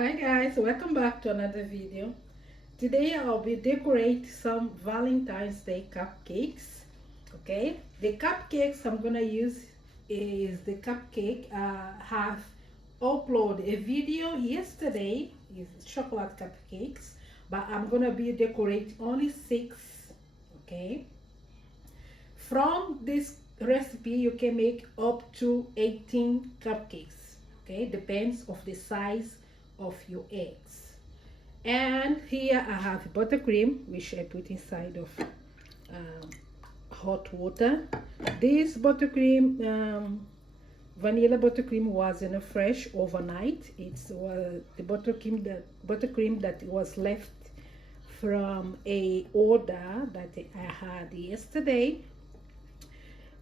Hi guys, welcome back to another video. Today I'll be decorate some Valentine's Day cupcakes. Okay, the cupcakes I'm gonna use is the cupcake. Have uploaded a video yesterday. Is chocolate cupcakes, but I'm gonna be decorate only 6. Okay, from this recipe you can make up to 18 cupcakes. Okay, depends of the size of your eggs. And here I have buttercream, which I put inside of hot water. This buttercream, vanilla buttercream, was in a fresh overnight. It's the buttercream that was left from a order that I had yesterday.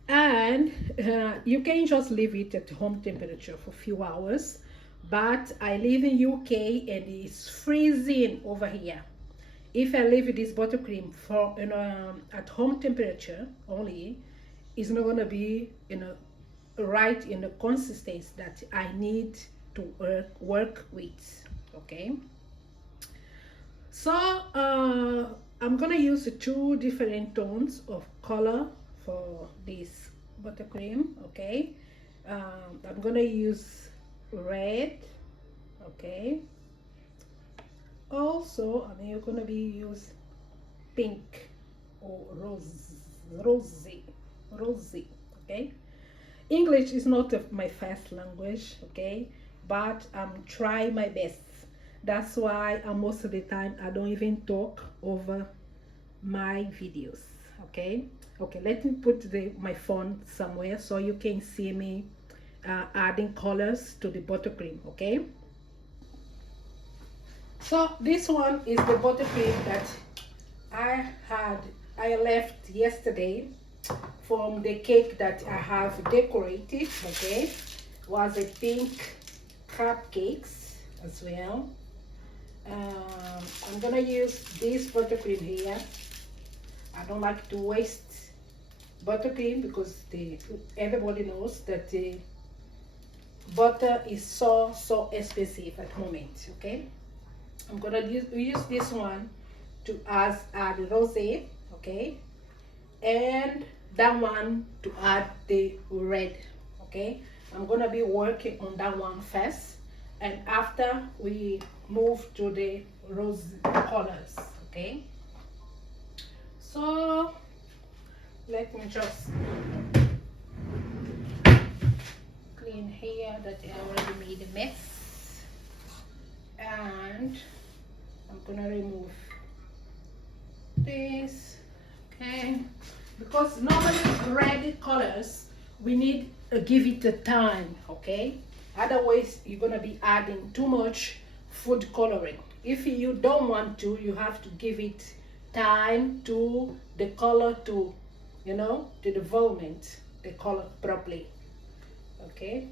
And you can just leave it at home temperature for a few hours, but I live in UK and it's freezing over here. If I leave this buttercream for at home temperature only, it's not gonna be right in the consistency that I need to work with. Okay, so I'm gonna use 2 different tones of color for this buttercream. Okay, I'm gonna use red. Okay, also I'm gonna be use pink or rosy. Okay, English is not my first language. Okay, but I'm trying my best. That's why most of the time I don't even talk over my videos. Okay, let me put my phone somewhere so you can see me adding colors to the buttercream. Okay, so this one is the buttercream that I left yesterday from the cake that I have decorated. Okay, was a pink cupcakes as well. I'm gonna use this buttercream here. I don't like to waste buttercream because everybody knows that the butter is so expensive at the moment. Okay, I'm gonna use this one to add rosé. Okay, and that one to add the red. Okay, I'm gonna be working on that one first, and after we move to the rose colors. Okay, so let me just clean here that I already made a mess, and I'm gonna remove this. Okay, because normally red colors we need to give it a time. Okay, otherwise you're gonna be adding too much food coloring. If you don't want to, you have to give it time to the color to to development the color properly. Okay,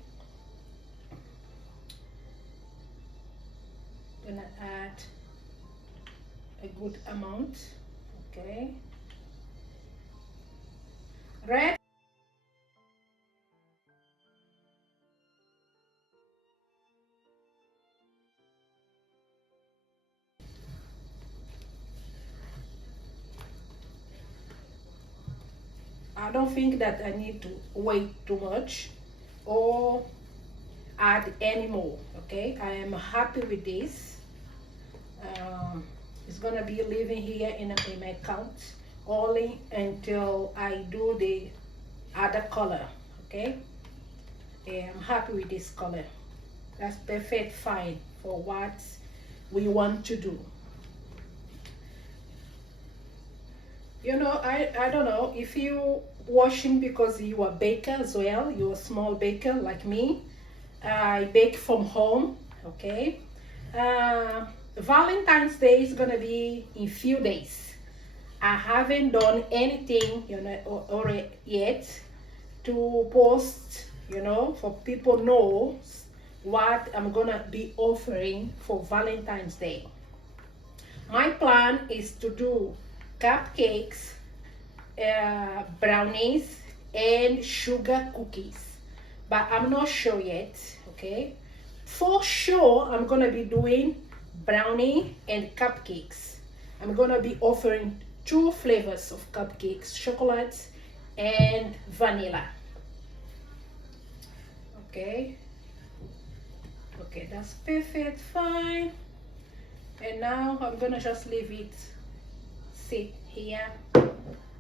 gonna add a good amount. Okay, red. I don't think that I need to wait too much or add any more. Okay, I am happy with this. It's gonna be living here in my account only until I do the other color. Okay, yeah, I'm happy with this color. That's perfect, fine for what we want to do. I don't know if you washing because you are baker as well. You're a small baker like me. I bake from home. Okay, Valentine's Day is gonna be in few days. I haven't done anything or yet to post for people know what I'm gonna be offering for Valentine's Day. My plan is to do cupcakes, brownies, and sugar cookies, but I'm not sure yet. Okay, For sure, I'm gonna be doing brownie and cupcakes. I'm gonna be offering two flavors of cupcakes, chocolate and vanilla. Okay, okay, that's perfect, fine. And now I'm gonna just leave it sit here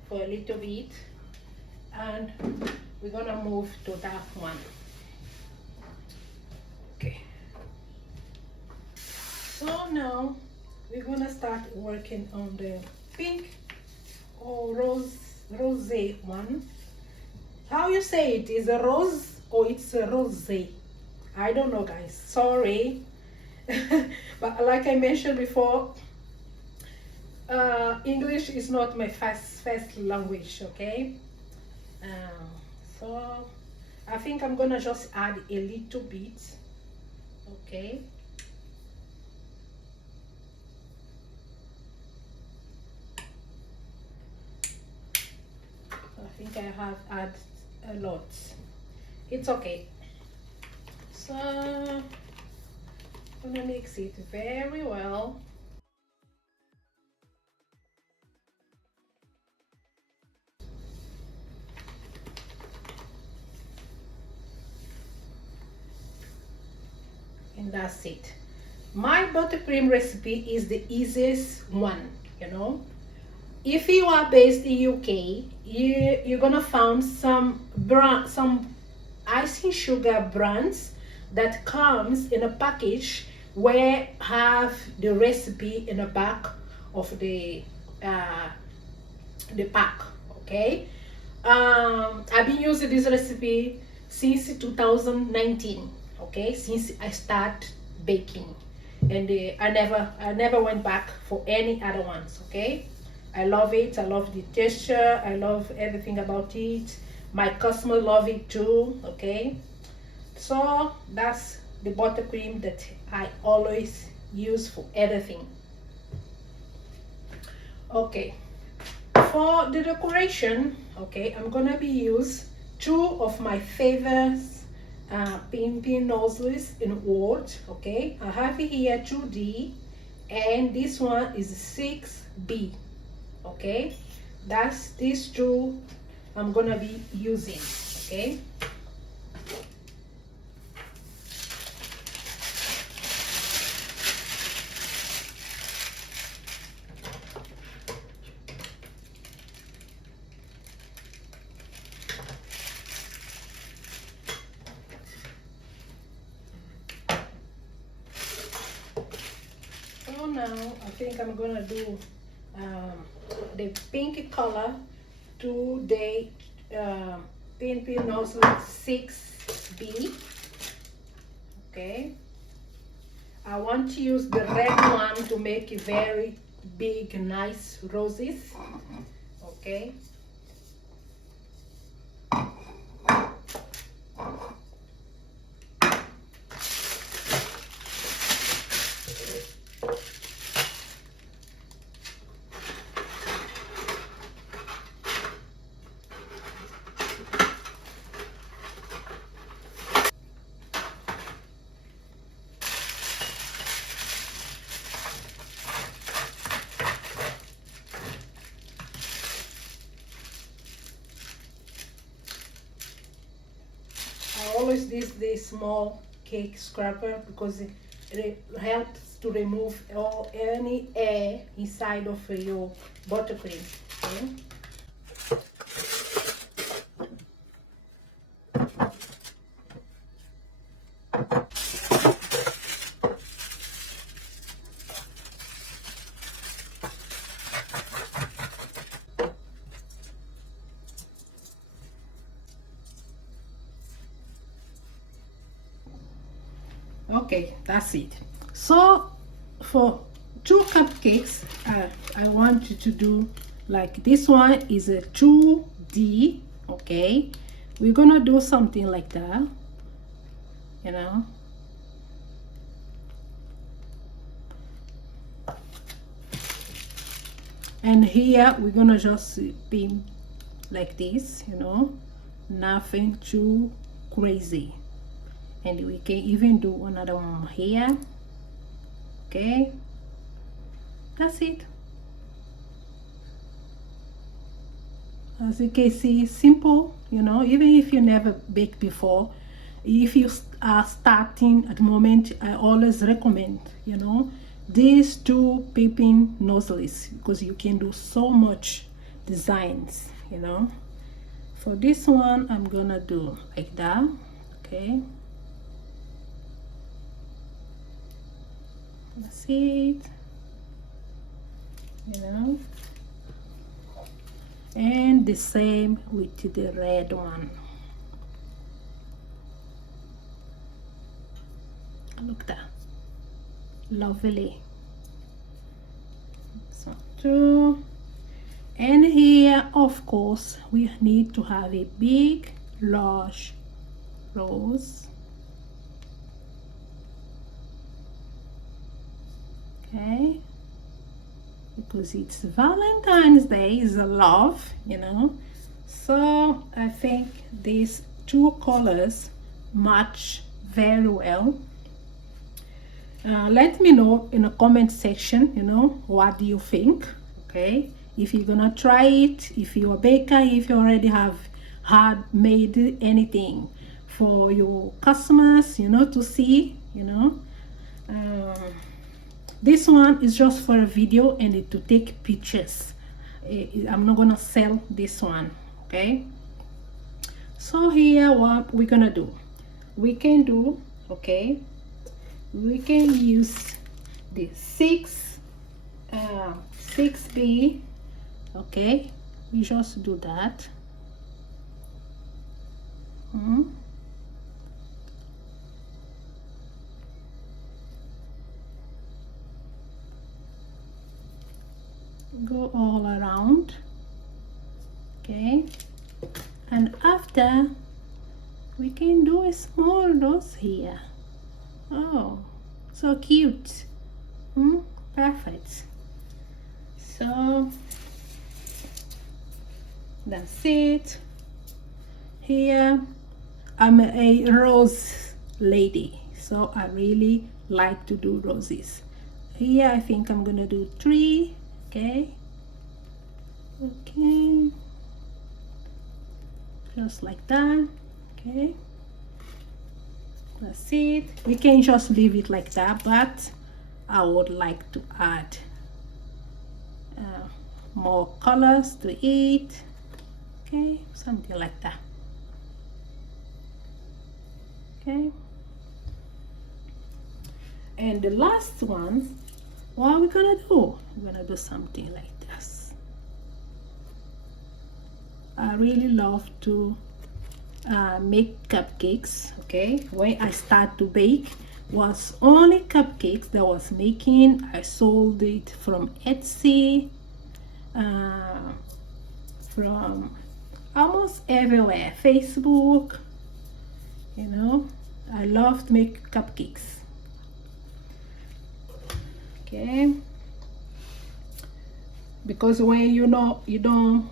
for a little bit, and we're gonna move to that one. Okay, so now we're gonna start working on the pink or rosé one. How you say it? Is a rose or it's a rosé? I don't know, guys, sorry. But like I mentioned before, English is not my first language, okay? So I think I'm gonna just add a little bit, okay? I think I have added a lot. It's okay. So I'm gonna mix it very well. And that's it. My buttercream recipe is the easiest one, you know. If you are based in UK, you're gonna find some icing sugar brands that comes in a package where have the recipe in the back of the pack. Okay, I've been using this recipe since 2019. Okay, since I start baking, and I never went back for any other ones. Okay, I love it. I love the texture. I love everything about it. My customer love it too. Okay, so that's the buttercream that I always use for everything. Okay, for the decoration, okay, I'm gonna be use two of my favorites pin nozzles in wood. Okay, I have here 2D, and this one is 6B. Okay, that's these two I'm gonna be using. Okay, so now I think I'm gonna do the pink color to the pin nozzle 6B. Okay, I want to use the red one to make it very big, nice roses. Okay, I always use this small cake scraper because it helps to remove any air inside of your buttercream. Okay? Okay, that's it. So for two cupcakes, I want you to do like this one is a 2D. Okay, we're gonna do something like that, you know. And here we're gonna just pin like this, you know, nothing too crazy. and we can even do another one here. Okay, that's it. As you can see, simple, you know, even if you never baked before, if you are starting at the moment, I always recommend, you know, these two piping nozzles, because you can do so much designs, you know. For this one, I'm gonna do like that. Okay, that's it, you know. And the same with the red one. Look that, lovely. So two, and here of course we need to have a big large rose. Okay, because it's Valentine's Day, is a love, you know. So I think these two colors match very well. Let me know in the comment section, you know, what do you think? Okay, if you're gonna try it, if you're a baker, if you already have had made anything for your customers, you know, to see, you know. This one is just for a video and to take pictures. I'm not gonna sell this one. Okay, so here what we're gonna do, we can do, okay, we can use the 6B. Okay, we just do that. Go all around. Okay, and after we can do a small rose here. Oh, so cute. Perfect. So that's it. Here I'm a rose lady, so I really like to do roses. Here I think I'm gonna do 3. Okay, just like that. Okay, that's it. We can just leave it like that, but I would like to add more colors to it. Okay, something like that. Okay, and the last one, what are we gonna do? We're gonna do something like this. I really love to make cupcakes. Okay, when I start to bake was only cupcakes that I was making. I sold it from Etsy, from almost everywhere, Facebook, you know. I love to make cupcakes. Okay, because when you don't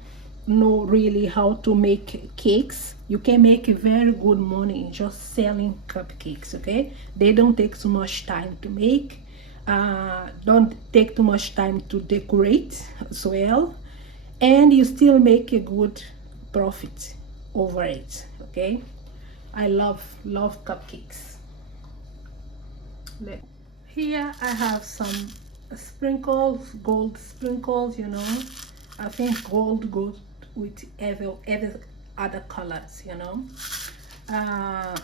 know really how to make cakes, you can make a very good money just selling cupcakes. Okay, they don't take too much time to make, don't take too much time to decorate as well, and you still make a good profit over it. Okay, I love cupcakes. Here I have some sprinkles, gold sprinkles, you know. I think gold goes with every other colors, you know.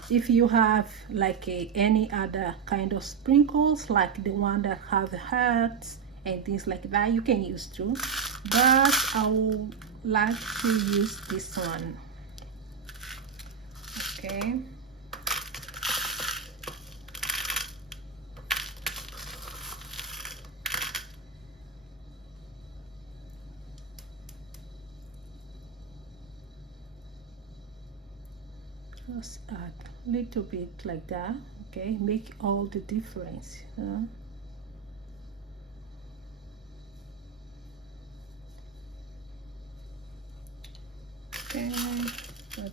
If you have like any other kind of sprinkles, like the one that have hearts and things like that, you can use too, but I would like to use this one. Okay, just add a little bit like that. Okay, make all the difference. Okay,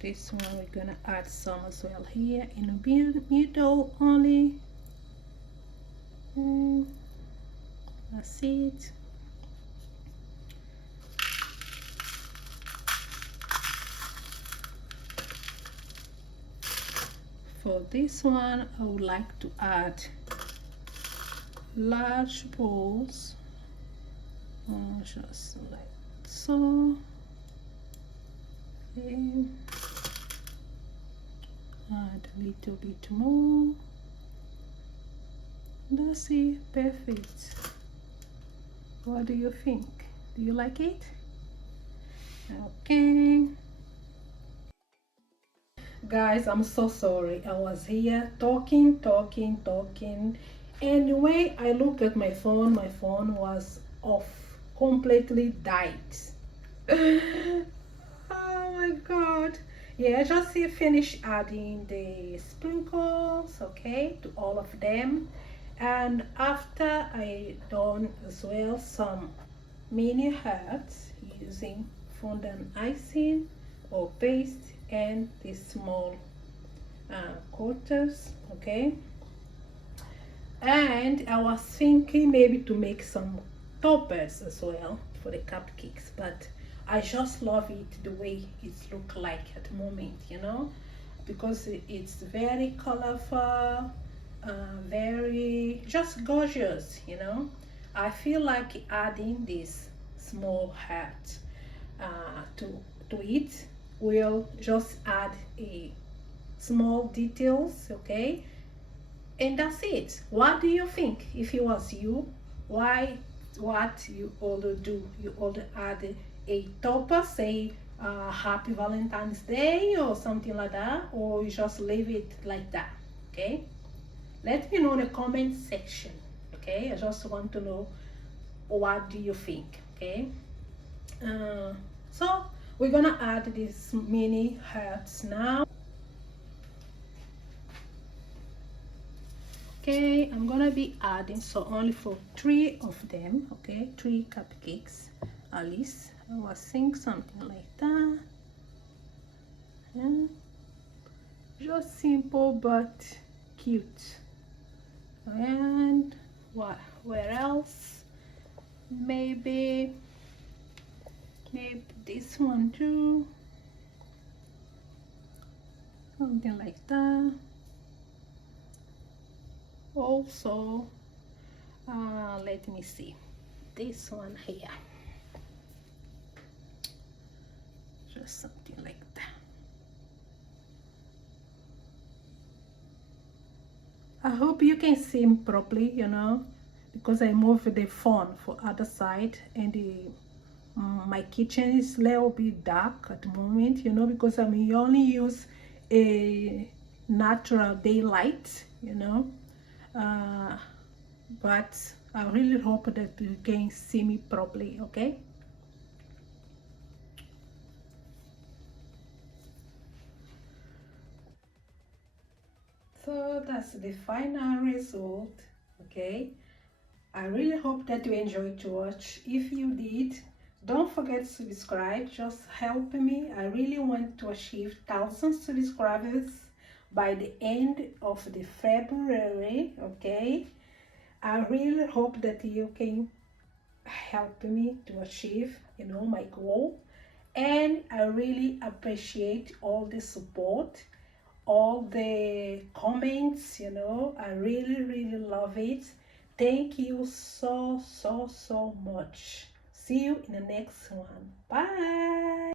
This one we're gonna add some as well here in the middle only. That's it. For this one, I would like to add large balls, just like so. Okay. Add a little bit more. That's it, perfect. What do you think? Do you like it? Okay. Guys, I'm so sorry. I was here talking. And when I looked at my phone was off, completely died. Oh my god. Yeah, I just finish adding the sprinkles, okay, to all of them. And after I done as well some mini hearts using fondant icing or paste and the small quarters, okay. And I was thinking maybe to make some toppers as well for the cupcakes, but I just love it the way it's look like at the moment, you know, because it's very colorful, very just gorgeous, you know. I feel like adding this small hat to it will just add a small details, okay, and that's it. What do you think? If it was you, why what you all do? You all add a topper, say happy Valentine's Day or something like that, or you just leave it like that, okay? Let me know in the comment section, okay? I just want to know what do you think, okay? So we're gonna add these mini hearts now. Okay, I'm gonna be adding, so only for 3 of them, okay, 3 cupcakes at least. I was saying something like that. Yeah. Just simple but cute. And what, where else? Maybe this one too, something like that. Also let me see, this one here, just something like that. I hope you can see me properly, you know, because I moved the phone for other side, and the my kitchen is a little bit dark at the moment, you know, because I only use a natural daylight, you know. But I really hope that you can see me properly, okay? So that's the final result, okay? I really hope that you enjoyed to watch. If you did, don't forget to subscribe, just help me. I really want to achieve 1,000 subscribers by the end of the February, okay? I really hope that you can help me to achieve, you know, my goal. And I really appreciate all the support, all the comments, you know. I really love it. Thank you so much. See you in the next one. Bye.